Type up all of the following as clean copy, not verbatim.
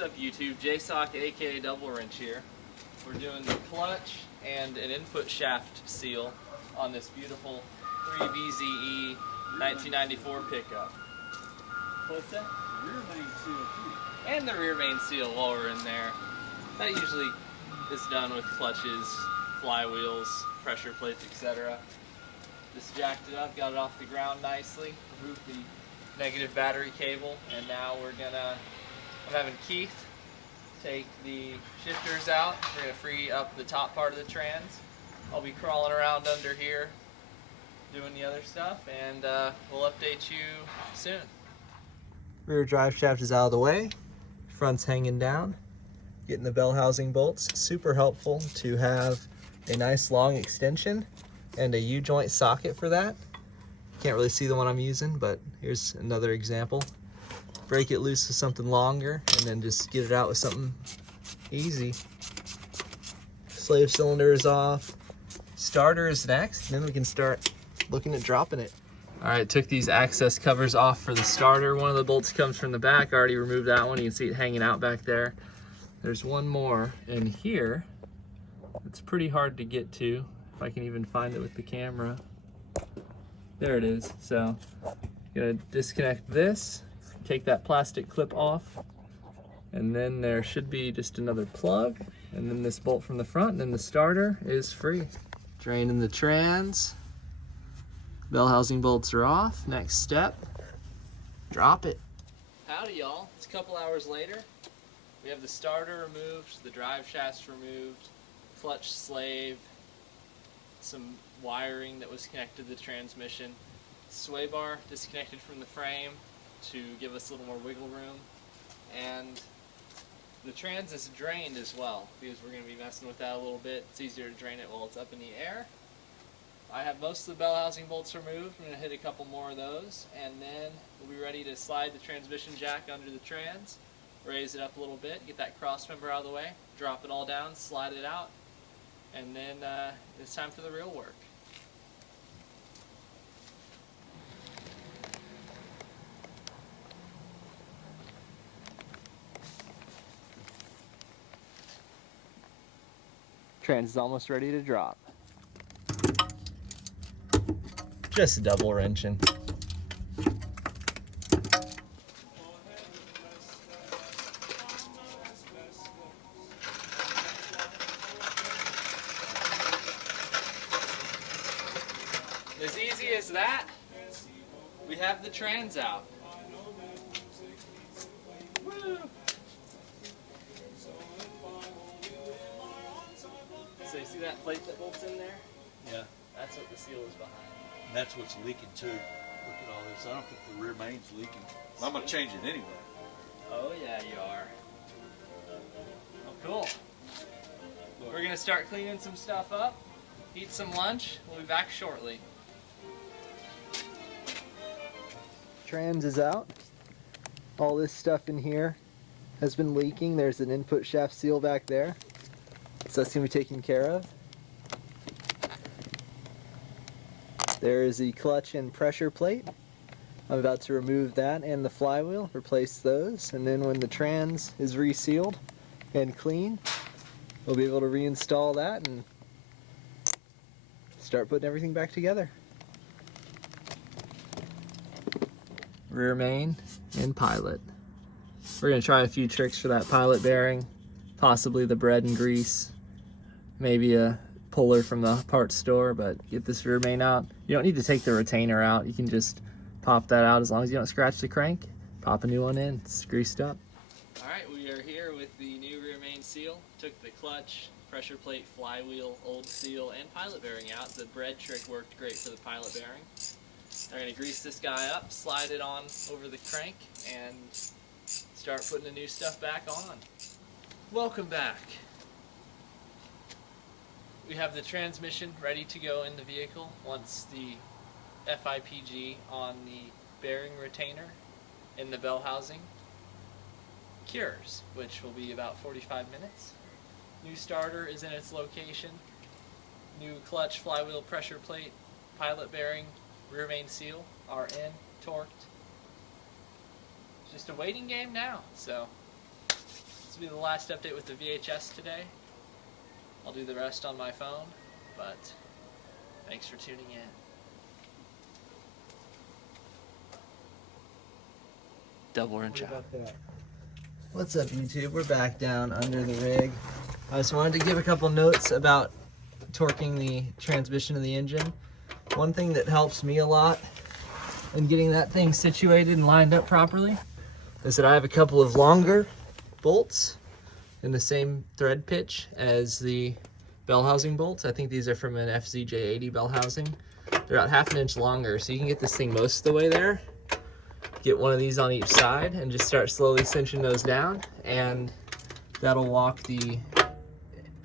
What's up YouTube, JSOC aka Double Wrench here. We're doing the clutch and an input shaft seal on this beautiful 3VZE 1994 pickup. What's that? Rear main seal too. And the rear main seal while we're in there. That usually is done with clutches, flywheels, pressure plates, etc. Just jacked it up, got it off the ground nicely, removed the negative battery cable, and now I'm having Keith take the shifters out. We're going to free up the top part of the trans. I'll be crawling around under here doing the other stuff, and we'll update you soon. Rear drive shaft is out of the way, front's hanging down. Getting the bell housing bolts, super helpful to have a nice long extension and a U-joint socket for that. Can't really see the one I'm using, but here's another example. Break it loose with something longer and then just get it out with something easy. Slave cylinder is off. Starter is next, and then we can start looking at dropping it. All right, took these access covers off for the starter. One of the bolts comes from the back. I already removed that one. You can see it hanging out back there. There's one more in here. It's pretty hard to get to, if I can even find it with the camera. There it is. So, gonna disconnect this, take that plastic clip off, and then there should be just another plug, and then this bolt from the front, and then the starter is free. Draining the trans. Bell housing bolts are off. Next step, drop it. Howdy y'all, it's a couple hours later. We have the starter removed, the drive shafts removed, clutch slave, some wiring that was connected to the transmission, sway bar disconnected from the frame to give us a little more wiggle room, and the trans is drained as well because we're going to be messing with that a little bit. It's easier to drain it while it's up in the air. I have most of the bell housing bolts removed. I'm going to hit a couple more of those, and then we'll be ready to slide the transmission jack under the trans, raise it up a little bit, get that cross member out of the way, drop it all down, slide it out, and then it's time for the real work. Trans is almost ready to drop. Just double wrenching. As easy as that, we have the trans out. Woo! So you see that plate that bolts in there? Yeah. That's what the seal is behind. And that's what's leaking too. Look at all this. I don't think the rear main's leaking. I'm gonna change it anyway. Oh yeah, you are. Oh cool. Look. We're gonna start cleaning some stuff up, eat some lunch. We'll be back shortly. Trans is out. All this stuff in here has been leaking. There's an input shaft seal back there. So that's gonna be taken care of. There is the clutch and pressure plate. I'm about to remove that and the flywheel, replace those, and then when the trans is resealed and clean, we'll be able to reinstall that and start putting everything back together. Rear main and pilot. We're going to try a few tricks for that pilot bearing, possibly the bread and grease, maybe a puller from the parts store, but get this rear main out. You don't need to take the retainer out. You can just pop that out as long as you don't scratch the crank. Pop a new one in. It's greased up. All right, we are here with the new rear main seal. Took the clutch, pressure plate, flywheel, old seal, and pilot bearing out. The bread trick worked great for the pilot bearing. I'm going to grease this guy up, slide it on over the crank, and start putting the new stuff back on. Welcome back. We have the transmission ready to go in the vehicle once the FIPG on the bearing retainer in the bell housing cures, which will be about 45 minutes. New starter is in its location. New clutch, flywheel, pressure plate, pilot bearing, rear main seal are in, torqued. It's just a waiting game now, so This will be the last update with the VHS today. I'll do the rest on my phone, but thanks for tuning in. Double wrench out. What's up, YouTube? We're back down under the rig. I just wanted to give a couple notes about torquing the transmission of the engine. One thing that helps me a lot in getting that thing situated and lined up properly is that I have a couple of longer bolts in the same thread pitch as the bell housing bolts. I think these are from an FZJ80 bell housing. They're about half an inch longer, so you can get this thing most of the way there. Get one of these on each side and just start slowly cinching those down, and that'll walk the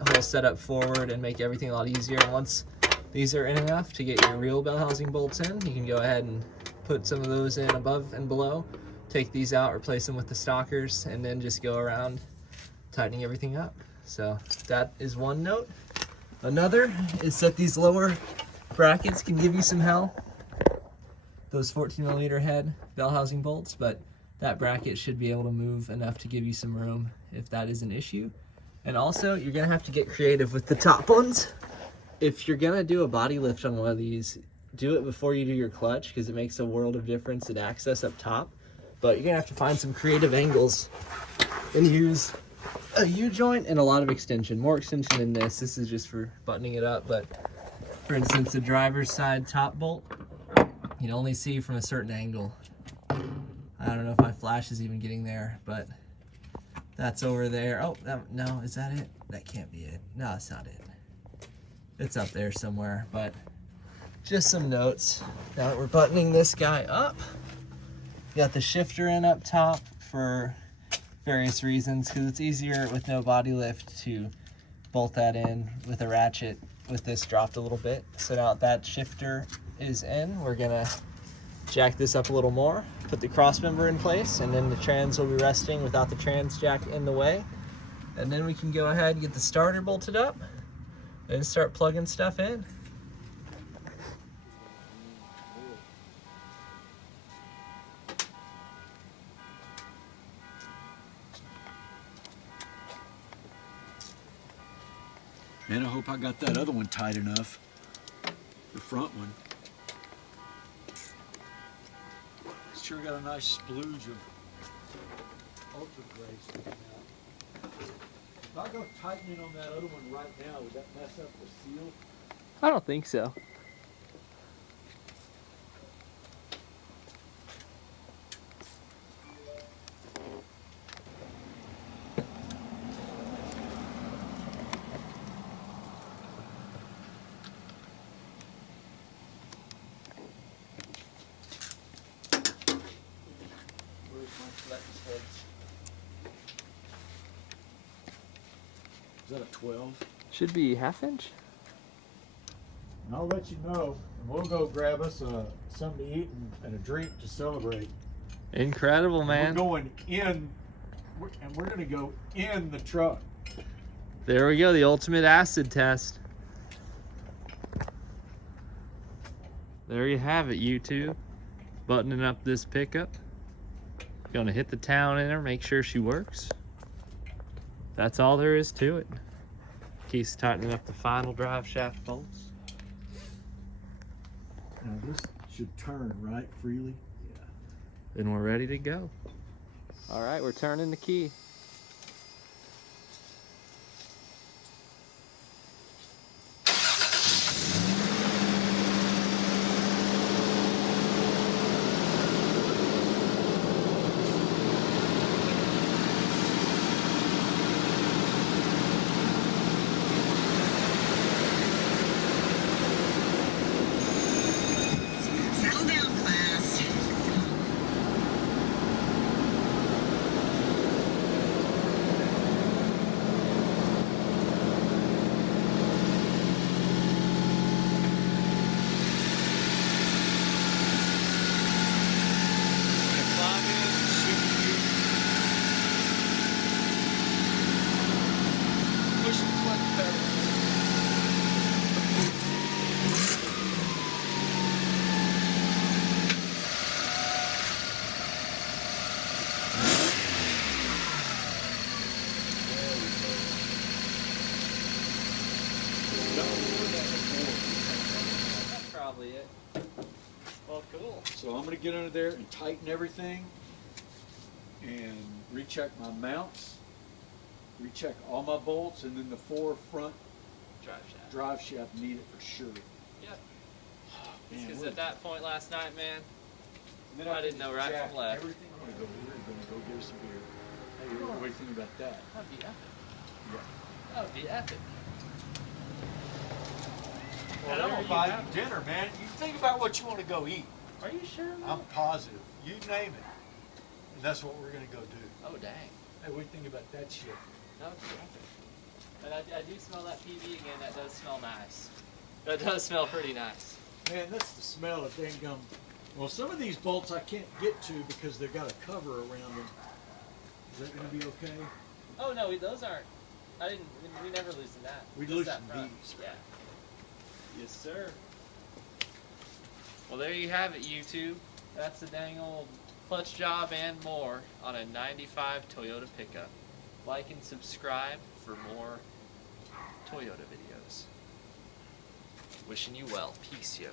whole setup forward and make everything a lot easier. And once these are in enough to get your real bell housing bolts in, you can go ahead and put some of those in above and below, take these out, replace them with the stockers, and then just go around tightening everything up. So that is one note. Another is that these lower brackets can give you some hell. Those 14mm head bell housing bolts, but that bracket should be able to move enough to give you some room if that is an issue. And also, you're gonna have to get creative with the top ones. If you're gonna do a body lift on one of these, do it before you do your clutch, because it makes a world of difference in access up top. But you're gonna have to find some creative angles and use a U-joint and a lot of extension. More extension in this. This is just for buttoning it up, but for instance, the driver's side top bolt, you can only see from a certain angle. I don't know if my flash is even getting there, but that's over there. Oh, no, is that it? That can't be it. No, it's not it. It's up there somewhere, but just some notes. Now that we're buttoning this guy up, got the shifter in up top for various reasons, because it's easier with no body lift to bolt that in with a ratchet with this dropped a little bit. So now that shifter is in, we're gonna jack this up a little more, put the cross member in place, and then the trans will be resting without the trans jack in the way. And then we can go ahead and get the starter bolted up and start plugging stuff in. Man, I hope I got that other one tight enough. The front one. Sure got a nice splooge of ultra gray sticking out. If I go tightening on that other one right now, would that mess up the seal? I don't think so. Is that a 12? Should be ½ inch. I'll let you know. And we'll go grab us something to eat and a drink to celebrate. Incredible, man. We're going in, and we're going to go in the truck. There we go, the ultimate acid test. There you have it, YouTube. Buttoning up this pickup. Gonna hit the town in her, make sure she works. That's all there is to it. Keith's tightening up the final drive shaft bolts. Now this should turn, right, freely? Yeah. Then we're ready to go. All right, we're turning the key. Settle down, class. probably it. Well, cool. So I'm gonna get under there and tighten everything and recheck my mounts, recheck all my bolts, and then the 4 front Drive shaft. drive shaft need it for sure. Yep. Man, Because what at that point last night, man, and then I didn't know right jack from left. Everything. We're gonna go get us a beer. Hey, what do you think about that? That'd be epic. Yeah. That would be epic. Well, And I'm there gonna you buy have you dinner, man. You think about what you want to go eat. Are you sure, man? I'm positive. You name it. And that's what we're gonna go do. Oh, dang. Hey, what do you think about that shit? That would be epic. And I do smell that PV again. That does smell nice. That does smell pretty nice. Man, that's the smell of dang gum. Well, some of these bolts I can't get to because they've got a cover around them. Is that gonna be okay? Oh no, those aren't. We never loosened that. We Just that loosened front. these. Yeah. Yes, sir. Well, there you have it, YouTube. That's a dang old clutch job and more on a 95 Toyota pickup. Like and subscribe for more Toyota videos. Wishing you well. Peace, yo.